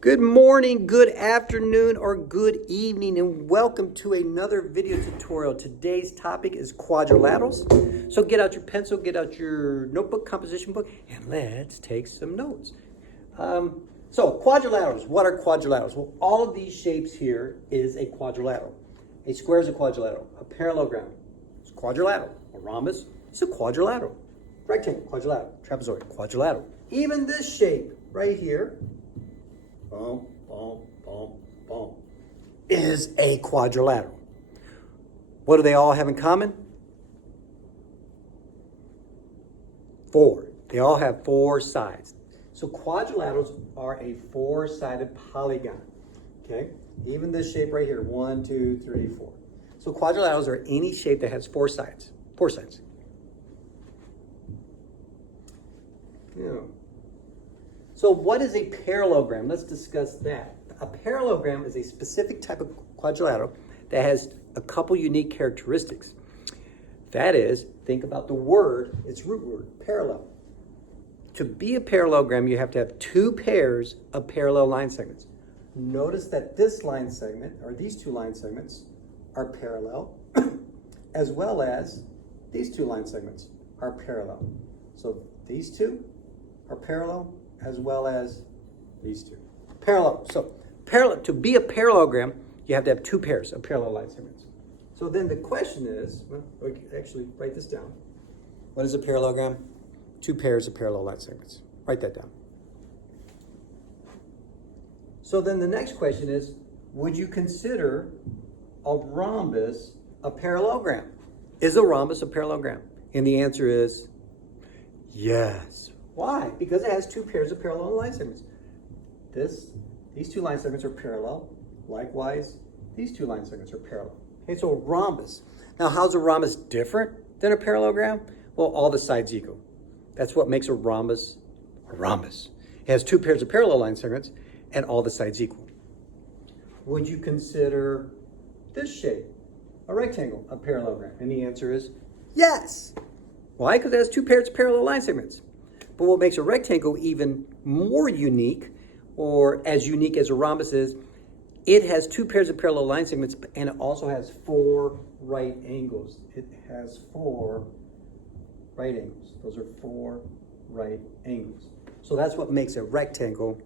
Good morning, good afternoon, or good evening, and welcome to another video tutorial. Today's topic is quadrilaterals. So get out your pencil, get out your notebook, composition book, and let's take some notes. So quadrilaterals, what are quadrilaterals? Well, all of these shapes here is a quadrilateral. A square is a quadrilateral. A parallelogram is quadrilateral. A rhombus is a quadrilateral. Rectangle, quadrilateral. Trapezoid, quadrilateral. Even this shape right here, boom, boom, boom, boom, is a quadrilateral. What do they all have in common? 4. They all have 4 sides. So quadrilaterals are a 4-sided polygon. Okay? Even this shape right here, 1, 2, 3, 4. So quadrilaterals are any shape that has 4 sides. 4 sides. Yeah. So what is a parallelogram? Let's discuss that. A parallelogram is a specific type of quadrilateral that has a couple unique characteristics. That is, think about the word, its root word, parallel. To be a parallelogram, you have to have 2 pairs of parallel line segments. Notice that this line segment, or these 2 line segments, are parallel, as well as these 2 line segments are parallel. So these 2 are parallel, as well as these 2. Parallel. So to be a parallelogram, you have to have 2 pairs of parallel line segments. So then the question is, well, we can actually write this down. What is a parallelogram? 2 pairs of parallel line segments. Write that down. So then the next question is, would you consider a rhombus a parallelogram? Is a rhombus a parallelogram? And the answer is yes. Why? Because it has 2 pairs of parallel line segments. These 2 line segments are parallel. Likewise, these 2 line segments are parallel. Okay, so a rhombus. Now, how's a rhombus different than a parallelogram? Well, all the sides equal. That's what makes a rhombus a rhombus. It has 2 pairs of parallel line segments and all the sides equal. Would you consider this shape, a rectangle, a parallelogram? And the answer is yes. Why? Because it has 2 pairs of parallel line segments. But what makes a rectangle even more unique, or as unique as a rhombus is, it has 2 pairs of parallel line segments, and it also has 4 right angles. It has 4 right angles. Those are 4 right angles. So that's what makes a rectangle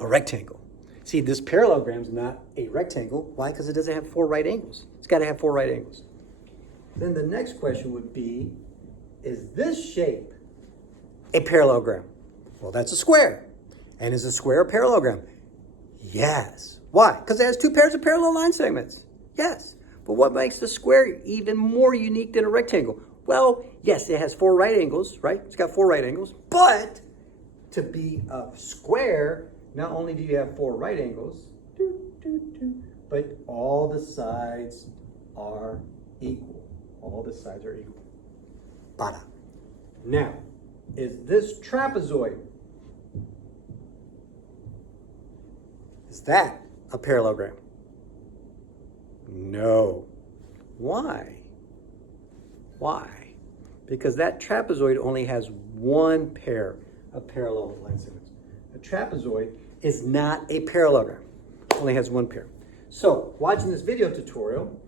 a rectangle. See, this parallelogram is not a rectangle. Why? Because it doesn't have 4 right angles. It's got to have 4 right angles. Then the next question would be, is this shape a parallelogram? Well, that's a square. And is a square a parallelogram? Yes. Why? Because it has 2 pairs of parallel line segments. Yes. But what makes the square even more unique than a rectangle? Well, yes, it has 4 right angles, right? It's got 4 right angles. But to be a square, not only do you have 4 right angles, but all the sides are equal. All the sides are equal. Bada. Now, is this trapezoid, is that a parallelogram? No. Why? Why? Because that trapezoid only has 1 pair of parallel line segments. A trapezoid is not a parallelogram. It only has 1 pair. So, watching this video tutorial,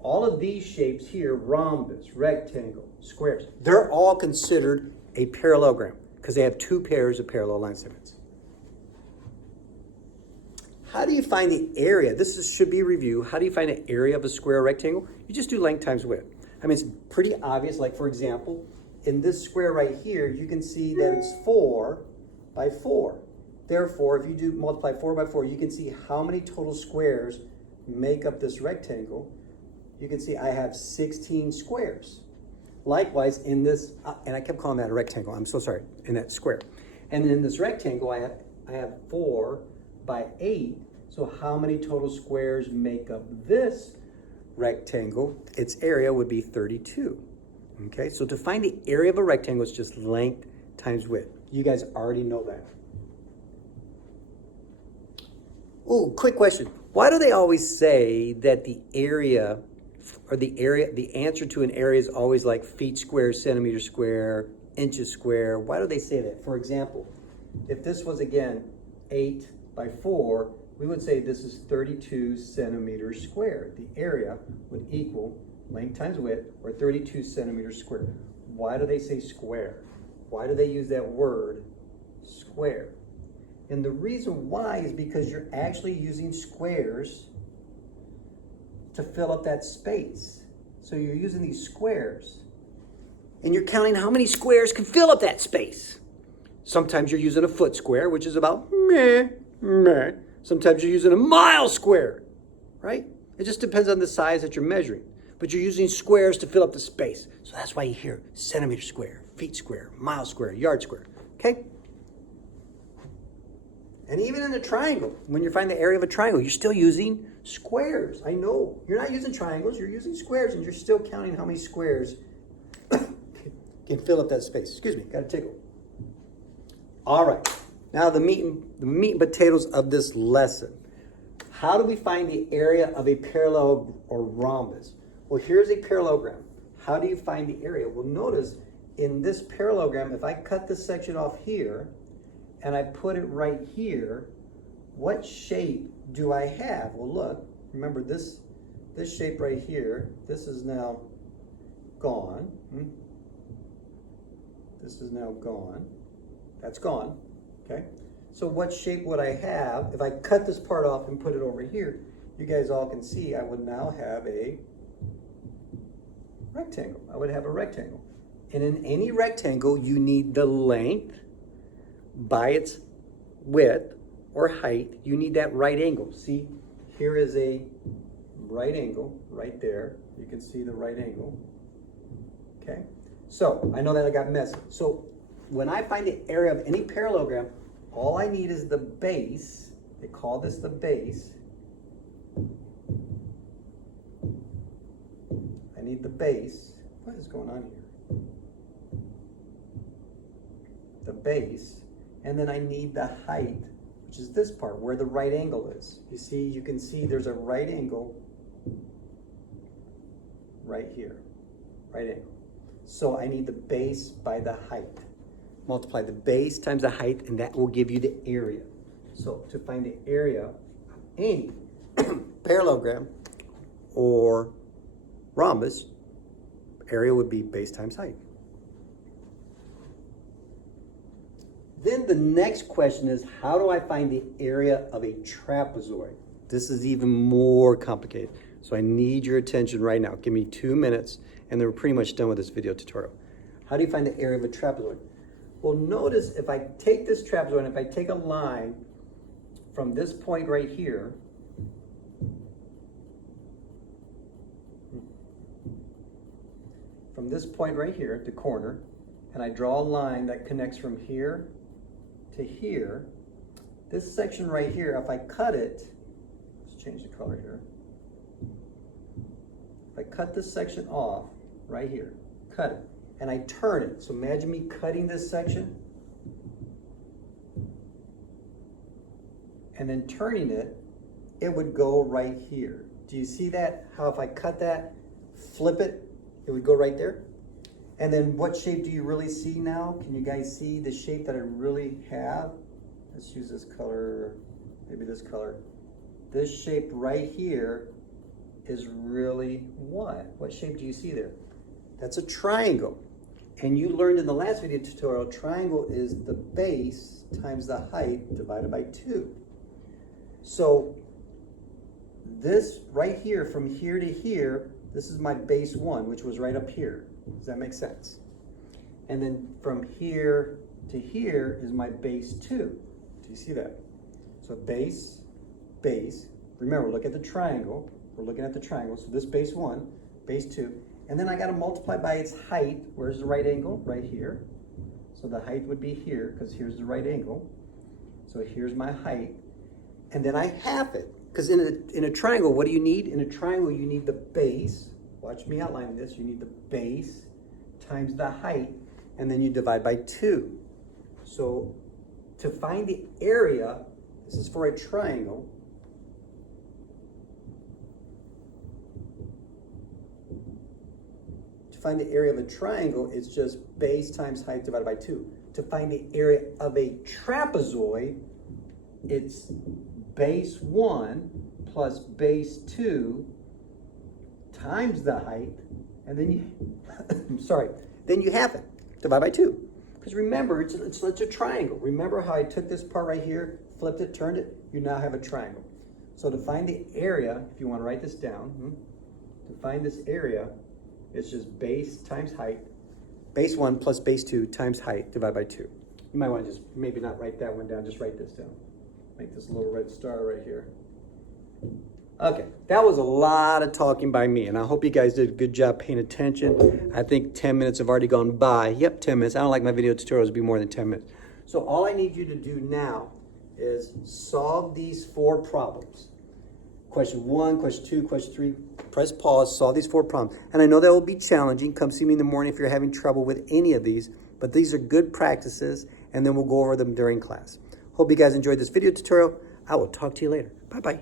all of these shapes here, rhombus, rectangle, squares, they're all considered a parallelogram because they have 2 pairs of parallel line segments. How do you find the area? Should be a review. How do you find the area of a square or rectangle? You just do length times width. I mean, it's pretty obvious. Like, for example, in this square right here, you can see that it's 4 by 4. Therefore, if you do multiply 4 by 4, you can see how many total squares make up this rectangle. You can see I have 16 squares. Likewise, in this, and I kept calling that a rectangle. I'm so sorry, in that square. And in this rectangle, I have 4 by 8. So how many total squares make up this rectangle? Its area would be 32. Okay, so to find the area of a rectangle, it's just length times width. You guys already know that. Oh, quick question. Why do they always say that the area, or the answer to an area is always like feet square, centimeter square, inches square? Why do they say that? For example, if this was, again, 8 by 4, we would say this is 32 centimeters squared. The area would equal length times width, or 32 centimeters squared. Why do they say square? Why do they use that word square? And the reason why is because you're actually using squares to fill up that space. So you're using these squares, and you're counting how many squares can fill up that space. Sometimes you're using a foot square, which is about meh, meh. Sometimes you're using a mile square, right? It just depends on the size that you're measuring. But you're using squares to fill up the space. So that's why you hear centimeter square, feet square, mile square, yard square, okay? And even in a triangle, when you find the area of a triangle, you're still using squares. I know, you're not using triangles, you're using squares, and you're still counting how many squares can fill up that space. Excuse me, got a tickle. All right, now the meat and potatoes of this lesson. How do we find the area of a parallel or rhombus? Well, here's a parallelogram. How do you find the area? Well, notice in this parallelogram, if I cut this section off here and I put it right here, what shape do I have? Well, look, remember this shape right here, this is now gone. This is now gone. That's gone, okay? So what shape would I have if I cut this part off and put it over here? You guys all can see I would now have a rectangle. I would have a rectangle. And in any rectangle, you need the length by its width or height. You need that right angle. See, here is a right angle right there. You can see the right angle. Okay? So, I know that I got messy. So, when I find the area of any parallelogram, all I need is the base. They call this the base. I need the base. What is going on here? The base. And then I need the height, which is this part, where the right angle is. You see, you can see there's a right angle right here. Right angle. So I need the base by the height. Multiply the base times the height, and that will give you the area. So to find the area of any parallelogram or rhombus, area would be base times height. Then the next question is, how do I find the area of a trapezoid? This is even more complicated. So I need your attention right now. Give me 2 minutes, and then we're pretty much done with this video tutorial. How do you find the area of a trapezoid? Well, notice if I take this trapezoid, and if I take a line from this point right here, the corner, and I draw a line that connects from here to here, this section right here, if I cut it, let's change the color here. If I cut this section off right here, cut it, and I turn it. So imagine me cutting this section and then turning it, it would go right here. Do you see that? How if I cut that, flip it, it would go right there? And then what shape do you really see now? Can you guys see the shape that I really have? Let's use this color, maybe this color. This shape right here is really what? What shape do you see there? That's a triangle. And you learned in the last video tutorial, triangle is the base times the height divided by 2. So this right here, from here to here, this is my base 1, which was right up here. Does that make sense? And then from here to here is my base 2. Do you see that? So base, base. Remember, look at the triangle. We're looking at the triangle. So this base 1, base 2. And then I got to multiply by its height. Where's the right angle? Right here. So the height would be here, because here's the right angle. So here's my height. And then I half it. Because in a triangle, what do you need? In a triangle, you need the base. Watch me outline this. You need the base times the height, and then you divide by 2. So to find the area, this is for a triangle. To find the area of a triangle, it's just base times height divided by 2. To find the area of a trapezoid, it's base 1 plus base 2 times the height, and then you, then you have it. Divide by 2. Because remember, it's a triangle. Remember how I took this part right here, flipped it, turned it? You now have a triangle. So to find the area, if you want to write this down, to find this area, it's just base times height. Base 1 plus base 2 times height divided by 2. You might want to just maybe not write that one down, just write this down. Make this little red star right here. Okay, that was a lot of talking by me, and I hope you guys did a good job paying attention. I think 10 minutes have already gone by. Yep, 10 minutes. I don't like my video tutorials to be more than 10 minutes. So all I need you to do now is solve these 4 problems. Question 1, question 2, question 3. Press pause, solve these 4 problems. And I know that will be challenging. Come see me in the morning if you're having trouble with any of these, but these are good practices, and then we'll go over them during class. Hope you guys enjoyed this video tutorial. I will talk to you later. Bye-bye.